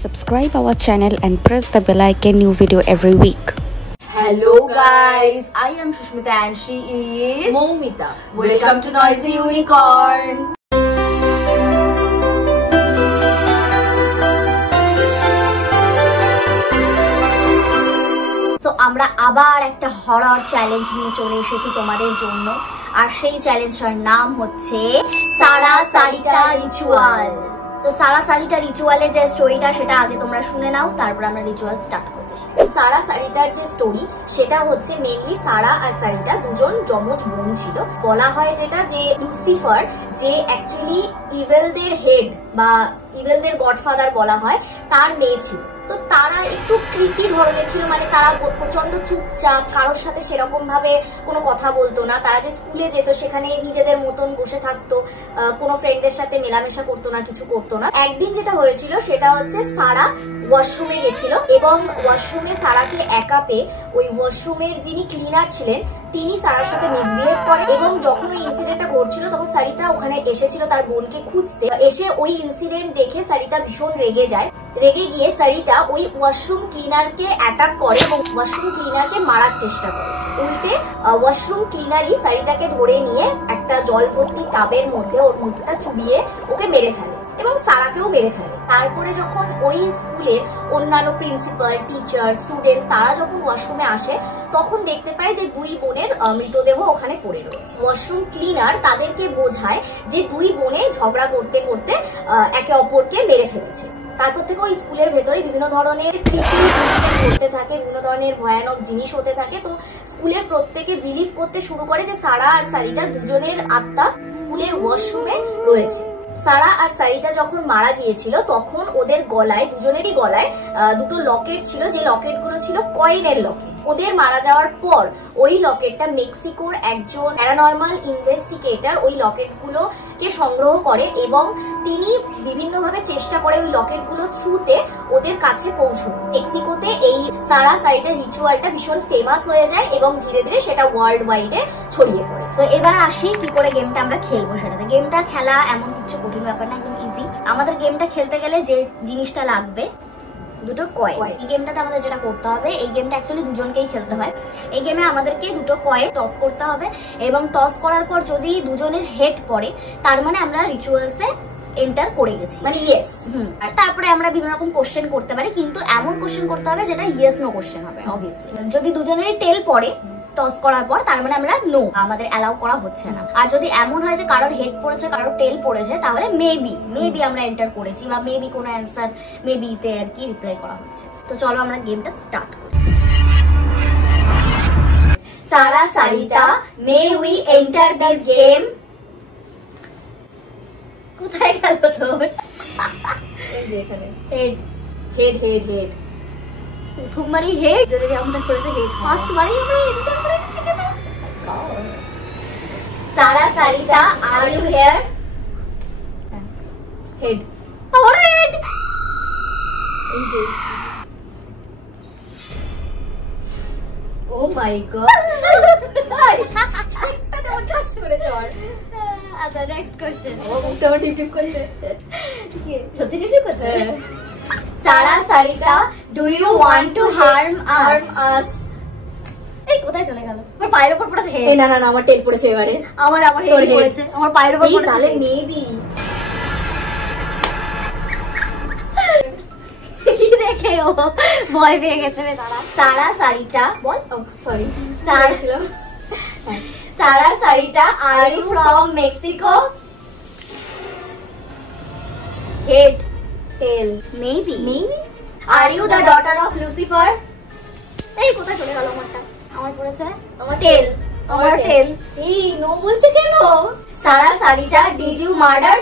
Subscribe our channel and press the bell icon. New video every week. Hello guys, I am Shushmita and she is Moumita. Welcome to Noisy Unicorn. So আমরা আবার একটা horror challenge নিয়ে চলে এসেছি তোমাদের জন্য, আর সেই চ্যালেঞ্জটার নাম হচ্ছে সারা সারিটা রিচুয়াল। তো সারা সারিটা রিচুয়ালের যে স্টোরিটা সেটা আগে তোমরা শুনে নাও, তারপর আমরা রিচুয়াল স্টার্ট করছি। সারা সারিটার যে স্টোরি সেটা হচ্ছে মেইনলি সারা আর সারিটা দুজন যমজ বোন ছিল। বলা হয় যেটা যে লুসিফার যে অ্যাকচুয়ালি ইভেলদের হেড বা ইভেলদের গডফাদার বলা হয় তার মেয়ে ছিল। তো তারা একটু ক্রিপি ধরনের ছিল, মানে তারা প্রচন্ড চুপচাপ, কারোর সাথে সেরকম ভাবে কোনো কথা বলতো না। তারা যে স্কুলে যেত সেখানে নিজেদের মতন বসে থাকতো, কোনো ফ্রেন্ডদের সাথে মেলামেশা করতো না, কিছু করতো না। একদিন যেটা হয়েছিল সেটা হচ্ছে সারা ওয়াশরুমে গেছিল এবং ওয়াশরুমে সারাকে একা পেয়ে ওই ওয়াশরুমের যিনি ক্লিনার ছিলেন তিনি সারার সাথে মিসবিহেভ করে, এবং যখন ওই ইনসিডেন্টটা ঘটছিল তখন সারিতা ওখানে এসেছিল তার বোনকে খুঁজতে। এসে ওই ইনসিডেন্ট দেখে সারিতা ভীষণ রেগে যায়। রেগে গিয়ে সারিটা ওই ওয়াশরুম ক্লিনারকে অ্যাটাক করে এবং ওয়াশরুম ক্লিনারকে মারার চেষ্টা করে। উল্টে ওয়াশরুম ক্লিনারই সারিটাকে ধরে নিয়ে একটা জল ভর্তি টাবের মধ্যে ওর মুখটা চুবিয়ে ওকে মেরে ফেলে এবং সারাকেও মেরে ফেলে। তারপরে যখন ওই স্কুলের অন্যান্য প্রিন্সিপাল, টিচার, স্টুডেন্টস তারা যখন ওয়াশরুমে আসে তখন দেখতে পায় যে দুই বোনের মৃতদেহ ওখানে পড়ে রয়েছে। ওয়াশরুম ক্লিনার তাদেরকে বোঝায় যে দুই বোনে ঝগড়া করতে করতে একে অপরকে মেরে ফেলেছে। তারপর থেকে ওই স্কুলের ভেতরে বিভিন্ন ধরনের হতে থাকে, বিভিন্ন ধরনের ভয়ানক জিনিস হতে থাকে। তো স্কুলের প্রত্যেকে বিলিভ করতে শুরু করে যে সারা আর সারিটা দুজনের আত্মা স্কুলের ওয়াশরুমে রয়েছে। সারা আর সারিটা যখন মারা গিয়েছিল তখন ওদের গলায়, দুজনেরই গলায় দুটো লকেট ছিল, যে লকেটগুলো ছিল কয়েনের লকেট। ওদের মারা যাওয়ার পর ওই লকেটটা মেক্সিকোর একজন প্যারানর্মাল ইনভেস্টিগেটর ওই লকেটগুলোকে সংগ্রহ করে এবং তিনি বিভিন্নভাবে চেষ্টা করে ওই লকেটগুলো থ্রুতে ওদের কাছে পৌঁছানো। মেক্সিকোতে এই সারা সারিটা রিচুয়ালটা ভীষণ ফেমাস হয়ে যায় এবং ধীরে ধীরে সেটা ওয়ার্ল্ড ওয়াইডে ছড়িয়ে পড়ে। তো এবার আসি কি করে গেমটা আমরা খেলবো সেটাতে। গেমটা খেলা এমন কিছু কঠিন ব্যাপার না, একদম ইজি। আমাদের গেমটা খেলতে গেলে যে জিনিসটা লাগবে দুটো কয়েন। এই গেমটাতে আমাদের যেটা করতে হবে, এই গেমটা অ্যাকচুয়ালি দুজনকেই খেলতে হয়। এই গেমে আমাদেরকে দুটো কয়েন টস করতে হবে এবং টস করার পর যদি দুজনের হেড পড়ে তার মানে আমরা রিচুয়ালসে এন্টার করে গেছি, মানে ইয়েস। আর তারপরে আমরা বিভিন্ন রকম কোশ্চেন করতে পারি, কিন্তু এমন কোশ্চেন করতে হবে যেটা ইয়েস নো কোশ্চেন হবে অবভিয়াসলি। যদি দুজনের টেল পড়ে টস করার পর তার মানে আমরা নো, আমাদের অ্যালাউ করা হচ্ছে না। আর যদি এমন হয় যে কারোর হেড পড়েছে কারোর টেল পড়েছে তাহলে মেবি আমরা এন্টার করেছি বা মেবি কোনো অ্যান্সার মেবিতে আর কি রিপ্লাই করা হচ্ছে। তো চলো আমরা গেমটা স্টার্ট করি। Sara Sarita, may we enter this game. কোথায় গেল তোর? এই যে এখানে হেড হেড হেড হেড প্রথমবারই হেড যদি আমরা করেছে হেড, ফার্স্ট বারই আমরা এন্টার করেছি কেন? সারা Sarita, are you here? Head, আমার হেড। এই যে ও মাই গড, একটা তো ঠাস করে চল। আচ্ছা নেক্সট কোশ্চেন। ও মুখটা আমার টিপ টিপ করছে। কি সত্যি টিপ করছে? Sara Sarita, do you want to harm us? এই কোথায় চলে গেল? আমার পায়ের উপর পড়েছে হেড। এই না না না, আমার টেল পড়েছে এবারে। আমার হেড পড়েছে, আমার পায়ের উপর পড়েছে। তাহলে মেবি দেখে ও ভয় পেয়ে গেছে রে সারা। সারা সারিটা বল। সরি, সারা ছিল। Sara Sarita, are you from Mexico? Head, tail, maybe. Are you the daughter of Lucifer? এই কোথায় চলে গেল আমারটা? আমার পড়েছে আমার টেল, আমার টেল। এই নো বলছে কেন? সারা সারিটা, ডিড ইউ মার্ডার?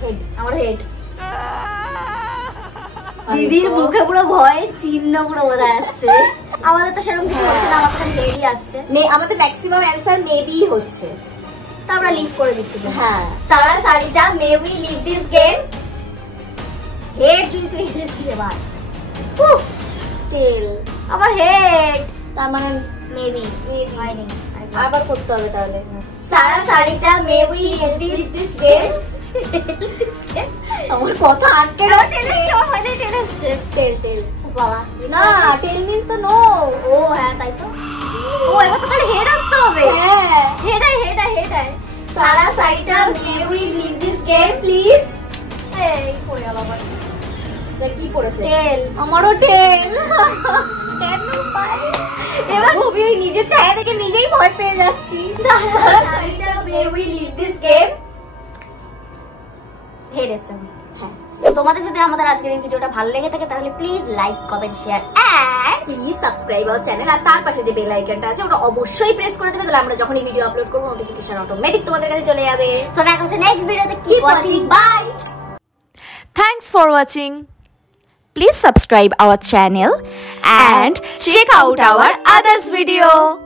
হেড, আমার হেড। দিদির মুখে পুরো ভয় চিহ্ন পুরো বোঝা যাচ্ছে। আমাদের তো সেরকম কিছু হচ্ছে না, আমাদের হেডই আসছে। আমাদের ম্যাক্সিমাম অ্যান্সার মেবি হচ্ছে, তো আমরা লিভ করে দিচ্ছি। হ্যাঁ। Sara Sarita, may we leave this game? Head যদি তুই হেরেছিস এবার। উফ, টেল, আমার হেড। তার মানে মেবি হয়নি, আবার করতে হবে তাহলে। Sara Sarita, may we leave this game? আমার কথা আটকে আসছে টেল টেল বাবা না টেল মিন্স তো নো ও হ্যাঁ তাই তো ও এবার তো তাহলে হেড আসতে হবে হ্যাঁ head Sara Sarita may we leave this game please এই পড়ে গেল আবার কি পড়েছে টেল আমারও টেল কেন পাই এবার খুবই ওই নিজের ছায়া থেকে নিজেই ভয় পেয়ে যাচ্ছি Sara Sarita may we leave this game head এসছে হ্যাঁ তোমাদের যদি আমাদের আজকের এই ভিডিওটা ভালো লেগে থাকে তাহলে please like comment share and please subscribe our channel আর তার পাশে যে বেল আইকনটা আছে ওটা অবশ্যই প্রেস করে দেবে তাহলে আমরা যখনই ভিডিও আপলোড করব নোটিফিকেশন অটোমেটিক তোমাদের কাছে চলে যাবে সো দেখা হচ্ছে নেক্সট ভিডিওতে keep watching by Thanks for watching. Please subscribe our channel and check out our others video.